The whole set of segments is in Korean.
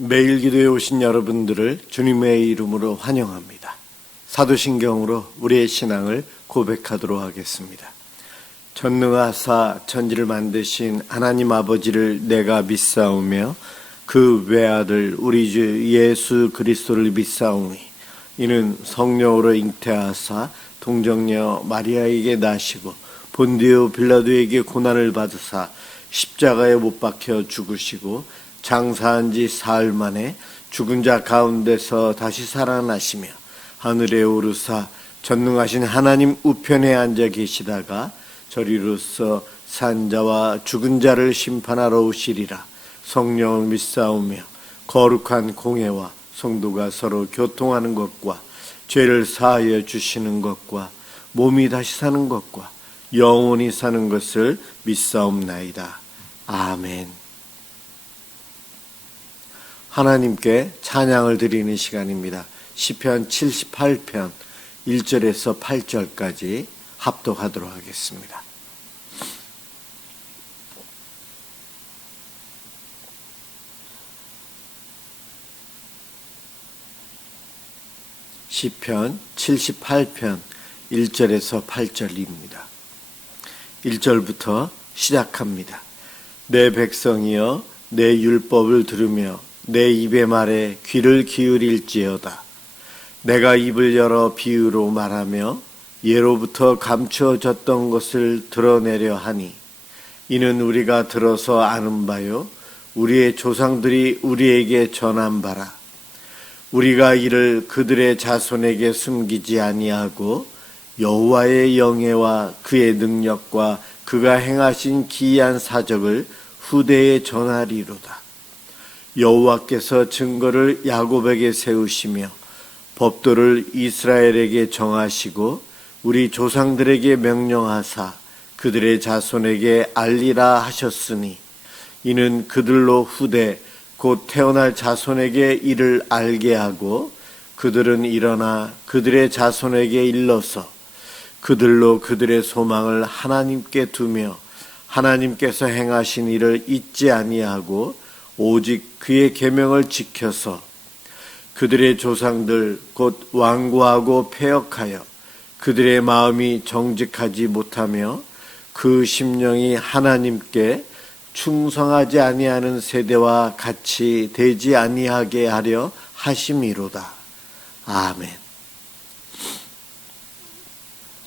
매일 기도에 오신 여러분들을 주님의 이름으로 환영합니다. 사도신경으로 우리의 신앙을 고백하도록 하겠습니다. 전능하사 천지를 만드신 하나님 아버지를 내가 믿사오며 그 외아들 우리 주 예수 그리스도를 믿사오니 이는 성령으로 잉태하사 동정녀 마리아에게 나시고 본디오 빌라도에게 고난을 받으사 십자가에 못 박혀 죽으시고 장사한 지 사흘 만에 죽은 자 가운데서 다시 살아나시며 하늘에 오르사 전능하신 하나님 우편에 앉아 계시다가 저리로서 산 자와 죽은 자를 심판하러 오시리라. 성령을 믿사오며 거룩한 공회와 성도가 서로 교통하는 것과 죄를 사하여 주시는 것과 몸이 다시 사는 것과 영원히 사는 것을 믿사옵나이다. 아멘. 하나님께 찬양을 드리는 시간입니다. 시편 78편 1절에서 8절까지 합독하도록 하겠습니다. 시편 78편 1절에서 8절입니다. 1절부터 시작합니다. 내 백성이여 내 율법을 들으며 내 입의 말에 귀를 기울일지어다. 내가 입을 열어 비유로 말하며 예로부터 감추어졌던 것을 드러내려 하니 이는 우리가 들어서 아는 바요 우리의 조상들이 우리에게 전한 바라. 우리가 이를 그들의 자손에게 숨기지 아니하고 여호와의 영예와 그의 능력과 그가 행하신 기이한 사적을 후대에 전하리로다. 여호와께서 증거를 야곱에게 세우시며 법도를 이스라엘에게 정하시고 우리 조상들에게 명령하사 그들의 자손에게 알리라 하셨으니 이는 그들로 후대 곧 태어날 자손에게 이를 알게 하고 그들은 일어나 그들의 자손에게 일러서 그들로 그들의 소망을 하나님께 두며 하나님께서 행하신 일을 잊지 아니하고 오직 그의 계명을 지켜서 그들의 조상들 곧 완고하고 패역하여 그들의 마음이 정직하지 못하며 그 심령이 하나님께 충성하지 아니하는 세대와 같이 되지 아니하게 하려 하심이로다. 아멘.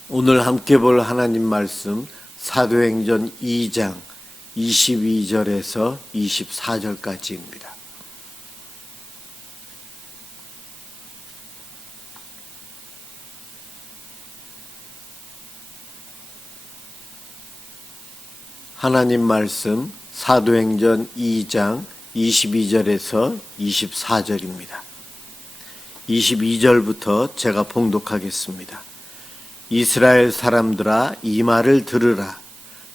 오늘 함께 볼 하나님 말씀 사도행전 2장 22절에서 24절까지입니다. 하나님 말씀 사도행전 2장 22절에서 24절입니다. 22절부터 제가 봉독하겠습니다. 이스라엘 사람들아 이 말을 들으라.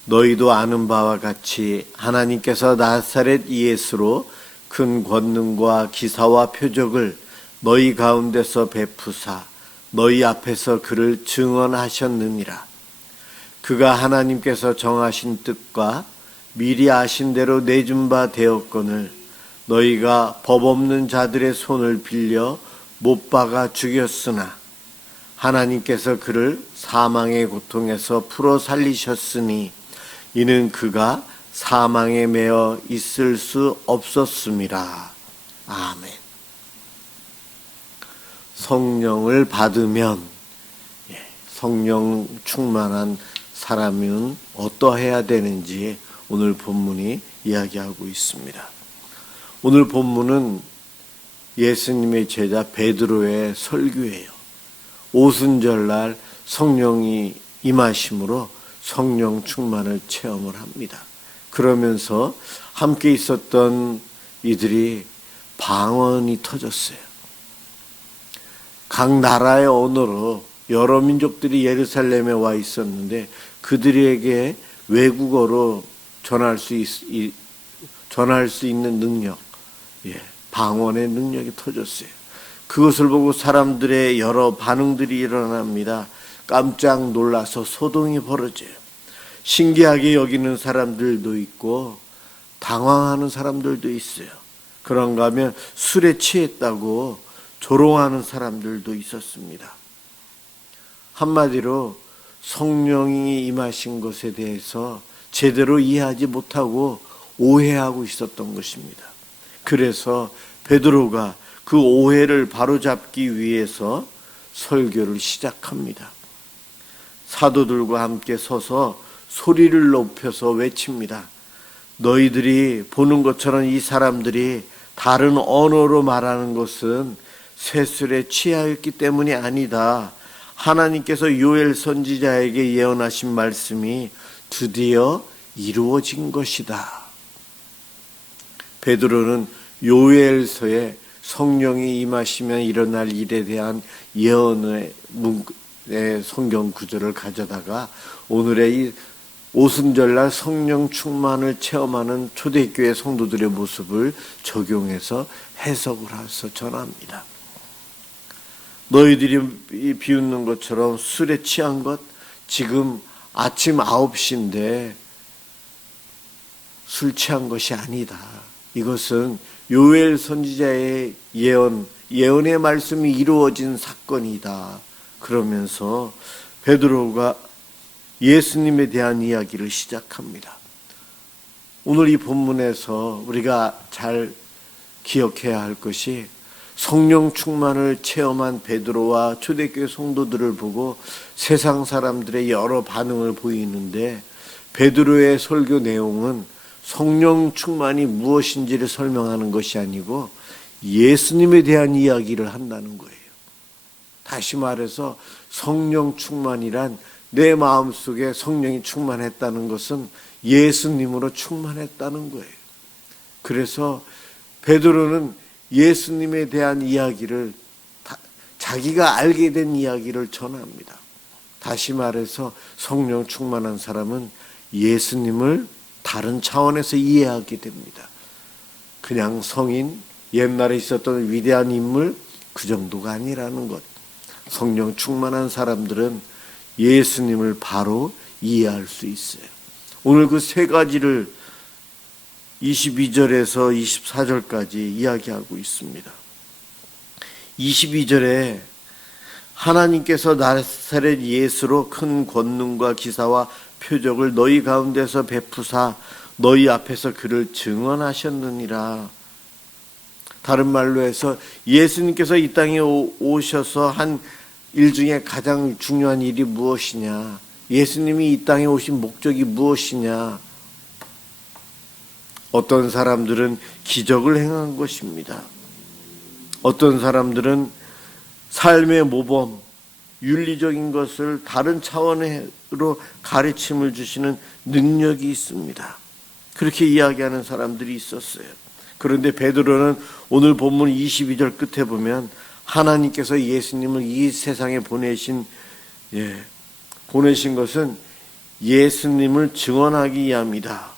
너희도 아는 바와 같이 하나님께서 나사렛 예수로 큰 권능과 기사와 표적을 너희 가운데서 베푸사 너희 앞에서 그를 증언하셨느니라. 그가 하나님께서 정하신 뜻과 미리 아신 대로 내준 바 되었거늘 너희가 법 없는 자들의 손을 빌려 못 박아 죽였으나 하나님께서 그를 사망의 고통에서 풀어 살리셨으니 이는 그가 사망에 매어 있을 수 없었음이라. 아멘. 성령을 받으면 성령 충만한 사람은 어떠해야 되는지 오늘 본문이 이야기하고 있습니다. 오늘 본문은 예수님의 제자 베드로의 설교예요. 오순절날 성령이 임하심으로 성령 충만을 체험을 합니다. 그러면서 함께 있었던 이들이 방언이 터졌어요. 각 나라의 언어로 여러 민족들이 예루살렘에 와 있었는데 그들에게 외국어로 전할 수 있는 능력, 방언의 능력이 터졌어요. 그것을 보고 사람들의 여러 반응들이 일어납니다. 깜짝 놀라서 소동이 벌어져요. 신기하게 여기는 사람들도 있고 당황하는 사람들도 있어요. 그런가 하면 술에 취했다고 조롱하는 사람들도 있었습니다. 한마디로 성령이 임하신 것에 대해서 제대로 이해하지 못하고 오해하고 있었던 것입니다. 그래서 베드로가 그 오해를 바로잡기 위해서 설교를 시작합니다. 사도들과 함께 서서 소리를 높여서 외칩니다. 너희들이 보는 것처럼 이 사람들이 다른 언어로 말하는 것은 세술에 취하였기 때문이 아니다. 하나님께서 요엘 선지자에게 예언하신 말씀이 드디어 이루어진 것이다. 베드로는 요엘서에 성령이 임하시면 일어날 일에 대한 예언의 성경 구절을 가져다가 오늘의 이 오순절날 성령 충만을 체험하는 초대교회 성도들의 모습을 적용해서 해석을 해서 전합니다. 너희들이 비웃는 것처럼 술에 취한 것, 지금 아침 9시인데 술 취한 것이 아니다. 이것은 요엘 선지자의 예언의 말씀이 이루어진 사건이다. 그러면서 베드로가 예수님에 대한 이야기를 시작합니다. 오늘 이 본문에서 우리가 잘 기억해야 할 것이 성령 충만을 체험한 베드로와 초대교회 성도들을 보고 세상 사람들의 여러 반응을 보이는데, 베드로의 설교 내용은 성령 충만이 무엇인지를 설명하는 것이 아니고 예수님에 대한 이야기를 한다는 거예요. 다시 말해서 성령 충만이란 내 마음속에 성령이 충만했다는 것은 예수님으로 충만했다는 거예요. 그래서 베드로는 예수님에 대한 이야기를, 자기가 알게 된 이야기를 전합니다. 다시 말해서 성령 충만한 사람은 예수님을 다른 차원에서 이해하게 됩니다. 그냥 성인, 옛날에 있었던 위대한 인물, 그 정도가 아니라는 것. 성령 충만한 사람들은 예수님을 바로 이해할 수 있어요. 오늘 그 세 가지를 22절에서 24절까지 이야기하고 있습니다. 22절에 하나님께서 나사렛 예수로 큰 권능과 기사와 표적을 너희 가운데서 베푸사 너희 앞에서 그를 증언하셨느니라. 다른 말로 해서 예수님께서 이 땅에 오셔서 한 일 중에 가장 중요한 일이 무엇이냐, 예수님이 이 땅에 오신 목적이 무엇이냐. 어떤 사람들은 기적을 행한 것입니다. 어떤 사람들은 삶의 모범, 윤리적인 것을 다른 차원으로 가르침을 주시는 능력이 있습니다. 그렇게 이야기하는 사람들이 있었어요. 그런데 베드로는 오늘 본문 22절 끝에 보면 하나님께서 예수님을 이 세상에 보내신 것은 예수님을 증언하기 위함이다.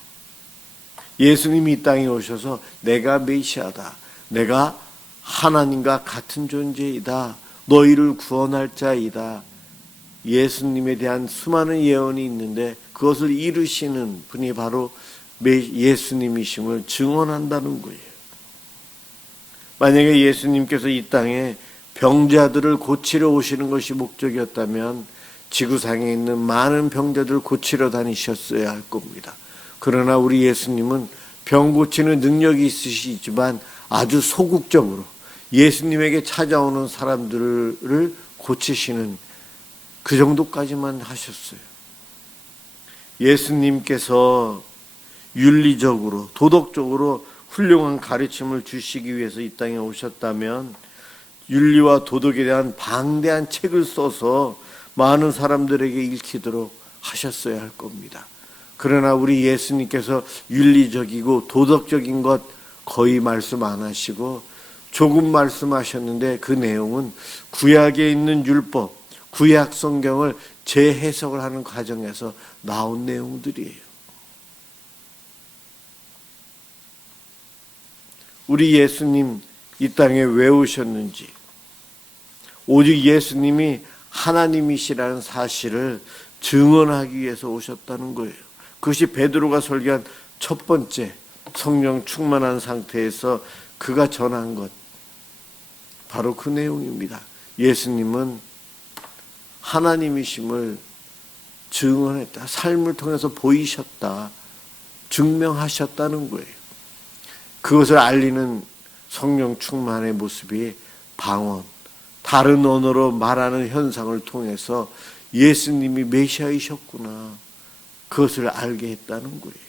예수님이 이 땅에 오셔서 내가 메시아다, 내가 하나님과 같은 존재이다, 너희를 구원할 자이다. 예수님에 대한 수많은 예언이 있는데 그것을 이루시는 분이 바로 예수님이심을 증언한다는 거예요. 만약에 예수님께서 이 땅에 병자들을 고치러 오시는 것이 목적이었다면 지구상에 있는 많은 병자들을 고치러 다니셨어야 할 겁니다. 그러나 우리 예수님은 병 고치는 능력이 있으시지만 아주 소극적으로 예수님에게 찾아오는 사람들을 고치시는 그 정도까지만 하셨어요. 예수님께서 윤리적으로, 도덕적으로 훌륭한 가르침을 주시기 위해서 이 땅에 오셨다면 윤리와 도덕에 대한 방대한 책을 써서 많은 사람들에게 읽히도록 하셨어야 할 겁니다. 그러나 우리 예수님께서 윤리적이고 도덕적인 것 거의 말씀 안 하시고 조금 말씀하셨는데 그 내용은 구약에 있는 율법, 구약 성경을 재해석을 하는 과정에서 나온 내용들이에요. 우리 예수님 이 땅에 왜 오셨는지, 오직 예수님이 하나님이시라는 사실을 증언하기 위해서 오셨다는 거예요. 그것이 베드로가 설교한 첫 번째 성령 충만한 상태에서 그가 전한 것 바로 그 내용입니다. 예수님은 하나님이심을 증언했다. 삶을 통해서 보이셨다. 증명하셨다는 거예요. 그것을 알리는 성령 충만의 모습이 방언, 다른 언어로 말하는 현상을 통해서 예수님이 메시아이셨구나. 그것을 알게 했다는 거예요.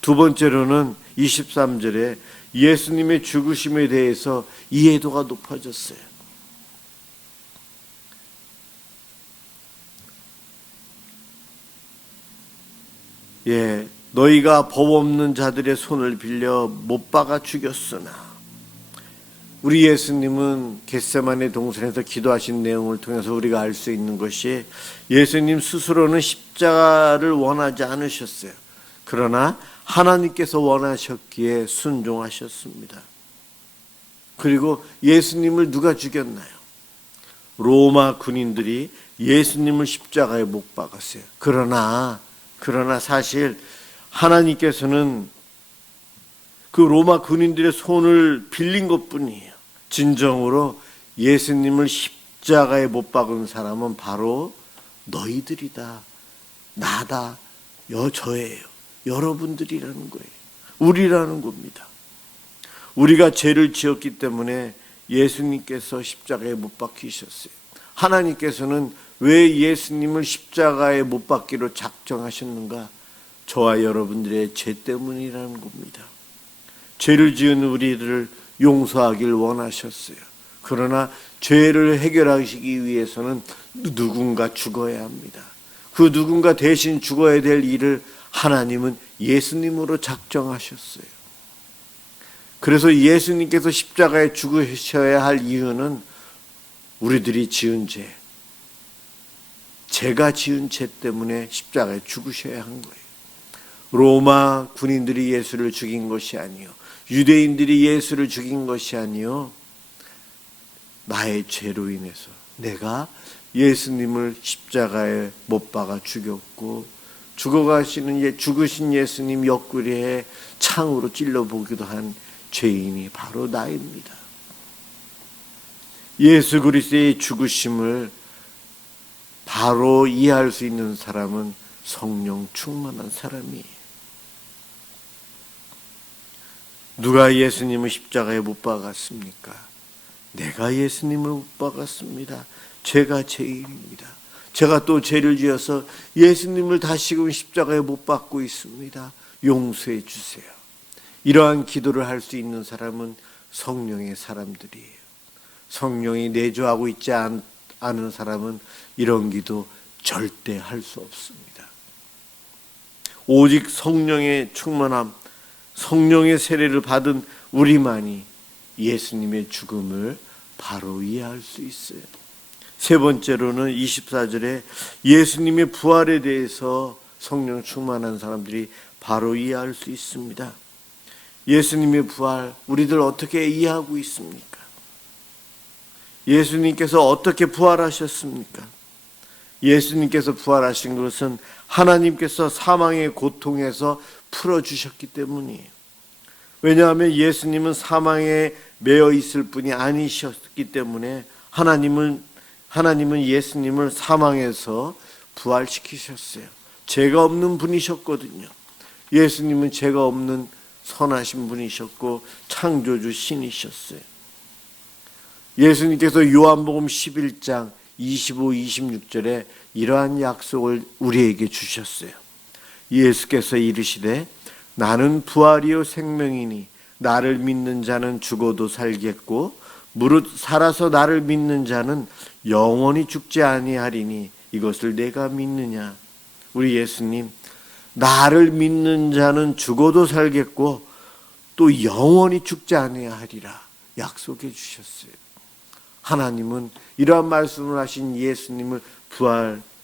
두 번째로는 23절에 예수님의 죽으심에 대해서 이해도가 높아졌어요. 너희가 법 없는 자들의 손을 빌려 못 박아 죽였으나, 우리 예수님은 겟세마네 동산에서 기도하신 내용을 통해서 우리가 알 수 있는 것이, 예수님 스스로는 십자가를 원하지 않으셨어요. 그러나 하나님께서 원하셨기에 순종하셨습니다. 그리고 예수님을 누가 죽였나요? 로마 군인들이 예수님을 십자가에 못 박았어요. 그러나 사실 하나님께서는 그 로마 군인들의 손을 빌린 것뿐이에요. 진정으로 예수님을 십자가에 못 박은 사람은 바로 너희들이다, 나다, 저예요. 여러분들이라는 거예요. 우리라는 겁니다. 우리가 죄를 지었기 때문에 예수님께서 십자가에 못 박히셨어요. 하나님께서는 왜 예수님을 십자가에 못 박기로 작정하셨는가? 저와 여러분들의 죄 때문이라는 겁니다. 죄를 지은 우리들을 용서하길 원하셨어요. 그러나 죄를 해결하시기 위해서는 누군가 죽어야 합니다. 그 누군가 대신 죽어야 될 일을 하나님은 예수님으로 작정하셨어요. 그래서 예수님께서 십자가에 죽으셔야 할 이유는 우리들이 지은 제가 지은 죄 때문에 십자가에 죽으셔야 한 거예요. 로마 군인들이 예수를 죽인 것이 아니요, 유대인들이 예수를 죽인 것이 아니요, 나의 죄로 인해서 내가 예수님을 십자가에 못 박아 죽였고, 죽으신 예수님 옆구리에 창으로 찔러보기도 한 죄인이 바로 나입니다. 예수 그리스도의 죽으심을 바로 이해할 수 있는 사람은 성령 충만한 사람이에요. 누가 예수님을 십자가에 못 박았습니까? 내가 예수님을 못 박았습니다. 제가 죄인입니다. 제가 또 죄를 지어서 예수님을 다시금 십자가에 못 박고 있습니다. 용서해 주세요. 이러한 기도를 할 수 있는 사람은 성령의 사람들이에요. 성령이 내주하고 있지 않은 사람은 이런 기도 절대 할 수 없습니다. 오직 성령의 충만함, 성령의 세례를 받은 우리만이 예수님의 죽음을 바로 이해할 수 있어요. 세 번째로는 24절에 예수님의 부활에 대해서 성령 충만한 사람들이 바로 이해할 수 있습니다. 예수님의 부활, 우리들 어떻게 이해하고 있습니까? 예수님께서 어떻게 부활하셨습니까? 예수님께서 부활하신 것은 하나님께서 사망의 고통에서 풀어주셨기 때문이에요. 왜냐하면 예수님은 사망에 매여 있을 분이 아니셨기 때문에 하나님은 예수님을 사망에서 부활시키셨어요. 죄가 없는 분이셨거든요. 예수님은 죄가 없는 선하신 분이셨고 창조주 신이셨어요. 예수님께서 요한복음 11장 25, 26절에 이러한 약속을 우리에게 주셨어요. 예수께서 이르시되 나는 부활이요 생명이니 나를 믿는 자는 죽어도 살겠고 무릇 살아서 나를 믿는 자는 영원히 죽지 아니하리니 이것을 내가 믿느냐. 우리 예수님, 나를 믿는 자는 죽어도 살겠고 또 영원히 죽지 아니하리라 약속해 주셨어요. 하나님은 이러한 말씀을 하신 예수님을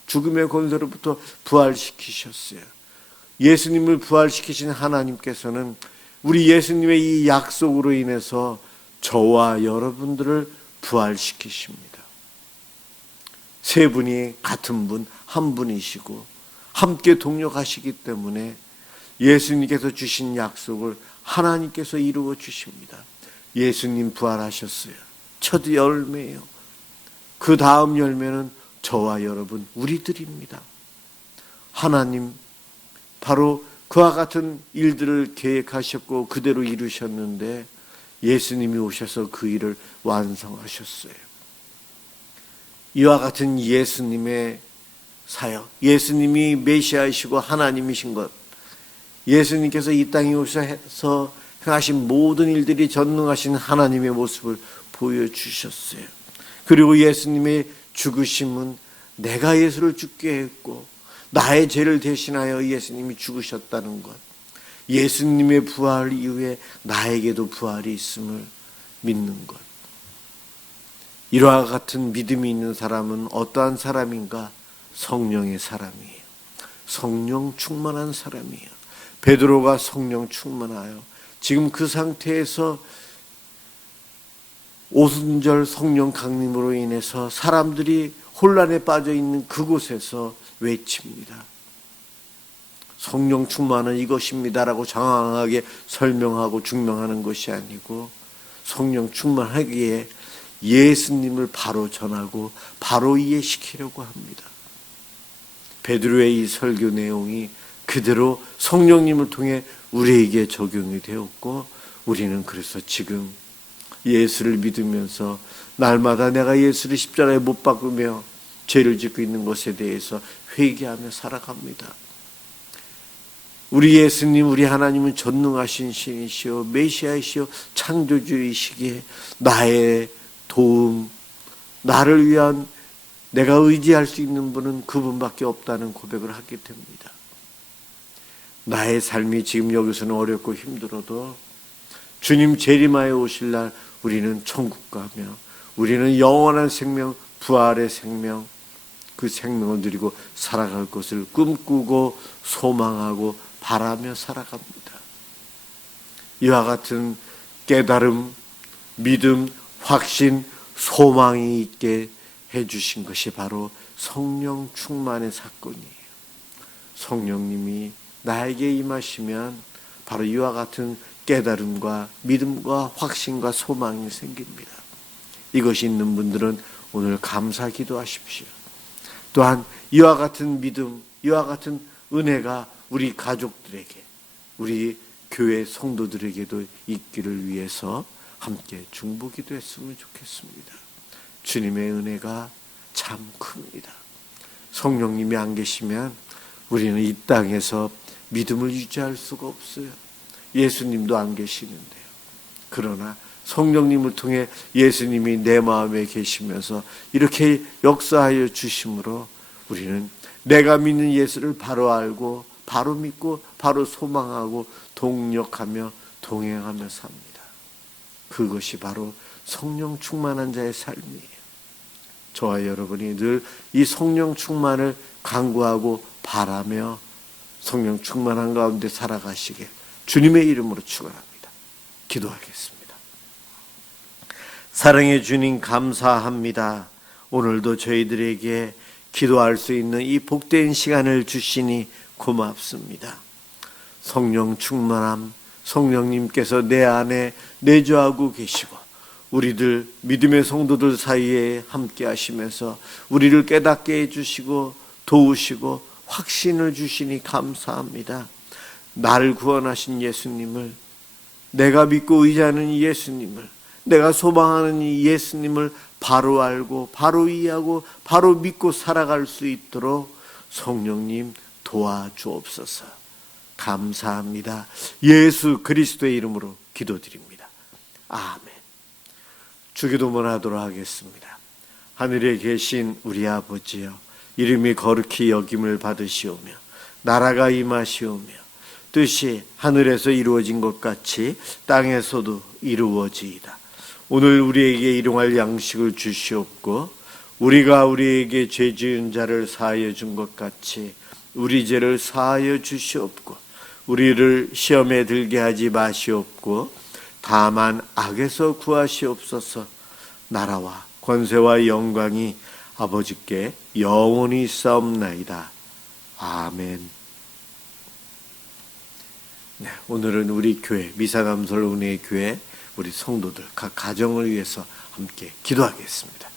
죽음의 권세로부터 부활시키셨어요. 예수님을 부활시키신 하나님께서는 우리 예수님의 이 약속으로 인해서 저와 여러분들을 부활시키십니다. 세 분이 같은 분, 한 분이시고 함께 동력하시기 때문에 예수님께서 주신 약속을 하나님께서 이루어 주십니다. 예수님 부활하셨어요. 첫 열매예요. 그 다음 열매는 저와 여러분, 우리들입니다. 하나님 바로 그와 같은 일들을 계획하셨고 그대로 이루셨는데 예수님이 오셔서 그 일을 완성하셨어요. 이와 같은 예수님의 사역, 예수님이 메시아이시고 하나님이신 것, 예수님께서 이 땅에 오셔서 행하신 모든 일들이 전능하신 하나님의 모습을 보여주셨어요. 그리고 예수님의 죽으심은 내가 예수를 죽게 했고 나의 죄를 대신하여 예수님이 죽으셨다는 것, 예수님의 부활 이후에 나에게도 부활이 있음을 믿는 것. 이와 같은 믿음이 있는 사람은 어떠한 사람인가? 성령의 사람이에요. 성령 충만한 사람이에요. 베드로가 성령 충만하여 지금 그 상태에서 오순절 성령 강림으로 인해서 사람들이 혼란에 빠져 있는 그곳에서 외칩니다. 성령 충만은 이것입니다라고 장황하게 설명하고 증명하는 것이 아니고 성령 충만하기에 예수님을 바로 전하고 바로 이해시키려고 합니다. 베드로의 이 설교 내용이 그대로 성령님을 통해 우리에게 적용이 되었고 우리는 그래서 지금 예수를 믿으면서 날마다 내가 예수를 십자가에 못 박으며 죄를 짓고 있는 것에 대해서 회개하며 살아갑니다. 우리 예수님, 우리 하나님은 전능하신 신이시오 메시아이시오 창조주이시기에 나의 도움, 나를 위한 내가 의지할 수 있는 분은 그분밖에 없다는 고백을 하게 됩니다. 나의 삶이 지금 여기서는 어렵고 힘들어도 주님 재림하여 오실 날 우리는 천국 가며 우리는 영원한 생명, 부활의 생명, 그 생명을 누리고 살아갈 것을 꿈꾸고 소망하고 바라며 살아갑니다. 이와 같은 깨달음, 믿음, 확신, 소망이 있게 해주신 것이 바로 성령 충만의 사건이에요. 성령님이 나에게 임하시면 바로 이와 같은 깨달음과 믿음과 확신과 소망이 생깁니다. 이것이 있는 분들은 오늘 감사 기도하십시오. 또한 이와 같은 믿음, 이와 같은 은혜가 우리 가족들에게, 우리 교회 성도들에게도 있기를 위해서 함께 중보 기도했으면 좋겠습니다. 주님의 은혜가 참 큽니다. 성령님이 안 계시면 우리는 이 땅에서 믿음을 유지할 수가 없어요. 예수님도 안 계시는데요. 그러나 성령님을 통해 예수님이 내 마음에 계시면서 이렇게 역사하여 주심으로 우리는 내가 믿는 예수를 바로 알고 바로 믿고 바로 소망하고 동력하며 동행하며 삽니다. 그것이 바로 성령 충만한 자의 삶이에요. 저와 여러분이 늘 이 성령 충만을 간구하고 바라며 성령 충만한 가운데 살아가시게 주님의 이름으로 축원합니다. 기도하겠습니다. 사랑의 주님 감사합니다. 오늘도 저희들에게 기도할 수 있는 이 복된 시간을 주시니 고맙습니다. 성령 충만함, 성령님께서 내 안에 내주하고 계시고 우리들 믿음의 성도들 사이에 함께 하시면서 우리를 깨닫게 해주시고 도우시고 확신을 주시니 감사합니다. 나를 구원하신 예수님을, 내가 믿고 의지하는 예수님을, 내가 소망하는 이 예수님을 바로 알고 바로 이해하고 바로 믿고 살아갈 수 있도록 성령님 도와주옵소서. 감사합니다. 예수 그리스도의 이름으로 기도드립니다. 아멘. 주기도문 하도록 하겠습니다. 하늘에 계신 우리 아버지여, 이름이 거룩히 여김을 받으시오며 나라가 임하시오며 뜻이 하늘에서 이루어진 것 같이 땅에서도 이루어지이다. 오늘 우리에게 일용할 양식을 주시옵고 우리가 우리에게 죄 지은 자를 사하여 준 것 같이 우리 죄를 사하여 주시옵고 우리를 시험에 들게 하지 마시옵고 다만 악에서 구하시옵소서. 나라와 권세와 영광이 아버지께 영원히 있사옵나이다. 아멘. 네, 오늘은 우리 교회 미사감설 은혜의 교회 우리 성도들 각 가정을 위해서 함께 기도하겠습니다.